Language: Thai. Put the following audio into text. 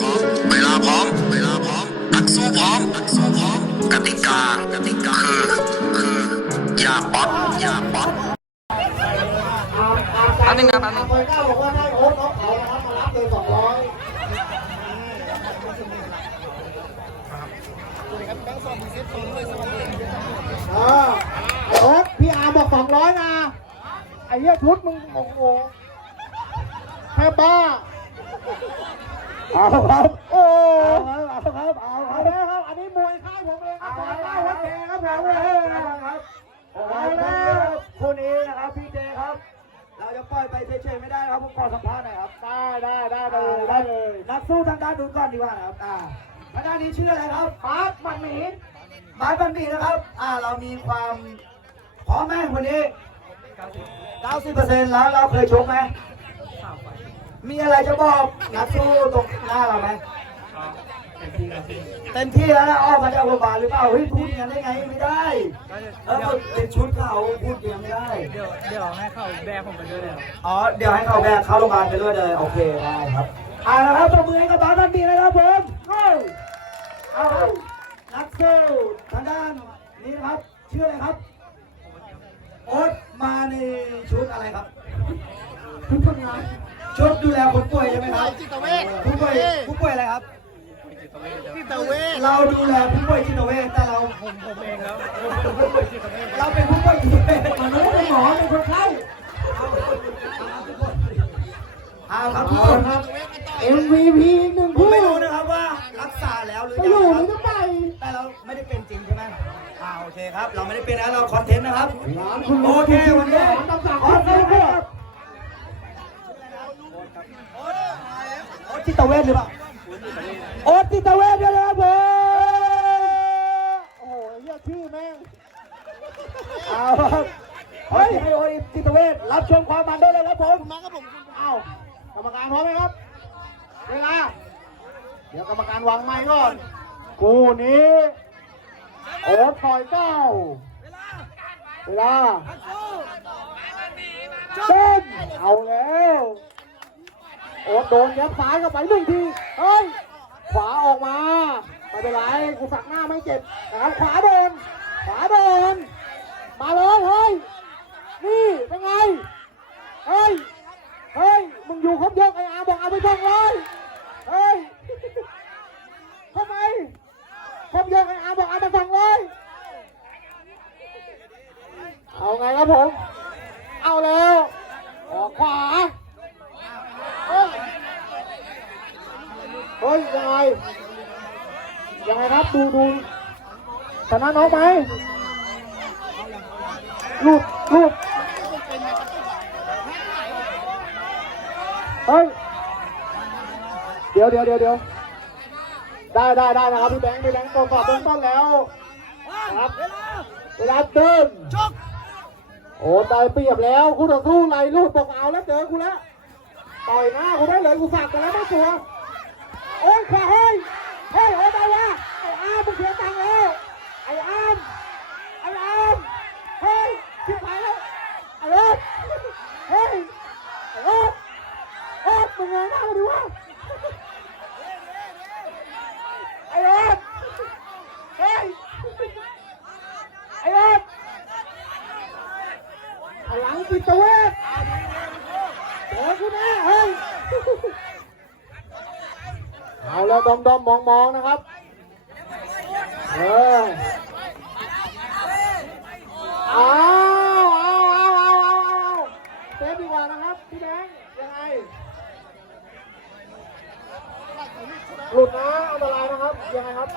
พร้อม เวลาพร้อม เวลาพร้อมนักสู้พร้อมนักสู้พร้อมกติกากติกาคือคืออย่าป๊อตอย่าป๊อตแป๊บนึงนะแป๊บนึงคอยก้าบอกว่าให้โอ๊ตน้องเขานะครับมารับเลยสองร้อยอ่าไอ้โอ๊ตพี่อาร์บอกสองร้อยนะ ไอ้เหี้ยชุดมึงโอ้โหแค่บ้า เอาครับโอ้เอาครับเอาครับเอาครับ อันนี้มวยค่ายผมเองครับผมเก้าวัดแกครับผมเองครับเอาแล้วคู่นี้นะครับพี่เจครับ เราจะปล่อยไปเฉยๆไม่ได้ครับผมขอสัมภาษณ์หน่อยครับ ได้ได้ได้เลยได้เลย นักสู้ทางด้านนู้นก่อนดีกว่านะครับอ่าทางด้านนี้ชื่ออะไรครับบาสมันหมีบาสมันหมีนะครับ อ่าเรามีความพร้อมไหมวันนี้90%แล้วเราเคยชกไหม มีอะไรจะบอกนักสู้ตรงหน้าเราไหมเต็มที่แล้วนะออกมาจากโรงพยาบาลหรือเปล่าเฮ้ยพูดอย่างนั้นได้ไงไม่ได้เออเป็นชุดเขาพูดอย่างนั้นไม่ได้เดี๋ยวเดี๋ยวให้เขาแบกผมไปด้วยเลยครับอ๋อเดี๋ยวให้เขาแบกเข้าโรงพยาบาลไปด้วยเลยโอเคได้ครับเอาละครับประมือให้กับบาสบันดีนะครับผมเอาเอาครับนักสู้ทางด้านนี้นะครับชื่ออะไรครับโอ๊ตมาในชุดอะไรครับชุดทำงาน ชุดดูแลคนป่วยใช่ไหมครับจิตเวชผู้ป่วยผู้ป่วยอะไรครับ จิตเวชเราดูแลผู้ป่วยจิตเวชแต่เราผมผมเองครับผมเป็นผู้ป่วยจิตเวชเราเป็นผู้ป่วยจิตเวชมนุษย์เป็นหมอเป็นคนไข้เอาครับทุกคนครับ MVP อีกหนึ่งผมคู่ไม่รู้นะครับว่ารักษาแล้วหรือไปยัอยู่งหรือคจะรับไปแต่เราไม่ได้เป็นจริงใช่ไหมอ่าโอเคครับ เราไม่ได้เป็นนะเราคอนเทนต์นะครับ ร้านคุณโอเควันนี้ โอ๊ตจิตเวชหรือเปล่า โอ๊ตจิตเวชด้วยนะครับผมโอ้โหเฮียชื่อแม่งเอาครับเฮ้ยให้โอ๊ตจิตเวชรับชมความมันได้เลยครับผมมาครับผมเอากรรมการพร้อมไหมครับเวลาเดี๋ยวกรรมการวางไม้ก่อนคู่นี้โอ๊ตถอยเก้าเวลาเต้นเอาแล้วโอ๊ ตโดนยับซ้ายเข้าไปหนึ่งที เฮ้ย ขวาออกมา ไม่เป็นไรกูสักหน้าไม่เจ็บนะครับขวาโดน ขวาโดน มาเลยเฮ้ย นี่เป็นไง เฮ้ย เฮ้ย มึงอยู่ครบยกไอ้อาบอกเอาไปช่องเลยเฮ้ยทำไมครบยกไอ้อาบอกเอามาช่องเลยเอาไงครับผม เอาแล้ว ออกขวา เฮ้ย เฮ้ยยังไงยังไงครับดูดูชนะน้องไหมลูดลูดเฮ้ยเดี๋ยวเดี๋ยวเดี๋ยวเดี๋ยวได้ได้ได้นะครับพี่แบงค์พี่แบงค์ตรวจสอบเบื้องต้นแล้วนะครับเวลาเดินโอ้ได้เปรียบแล้วคู่ต่อสู้ไหลลูดบอกเอาแล้วเจอกูแล้วต่อยหน้ากูได้เลยกูสักกันแล้วไม่ตัว โอ้ยขวาเฮ้ยเฮ้ยโอ้ยได้วะไอ้อามมึงเสียตังค์แล้วไอ้อามไอ้อามเฮ้ยชิบหายแล้วไอ้รถเฮ้ยไอ้รถรถมึงไงยหน้ามาดิวะไอ้รถเฮ้ยไอ้รถไอ้หลังปิดตัวเวทเจอกูแน่เฮ้ย เอาแล้วดอมดอมมองมองนะครับเออเอาเอาเอาเอาเอาเอาเซฟดีกว่านะครับพี่แดงยังไงหลุดนะอันตรายนะครับยังไงครับ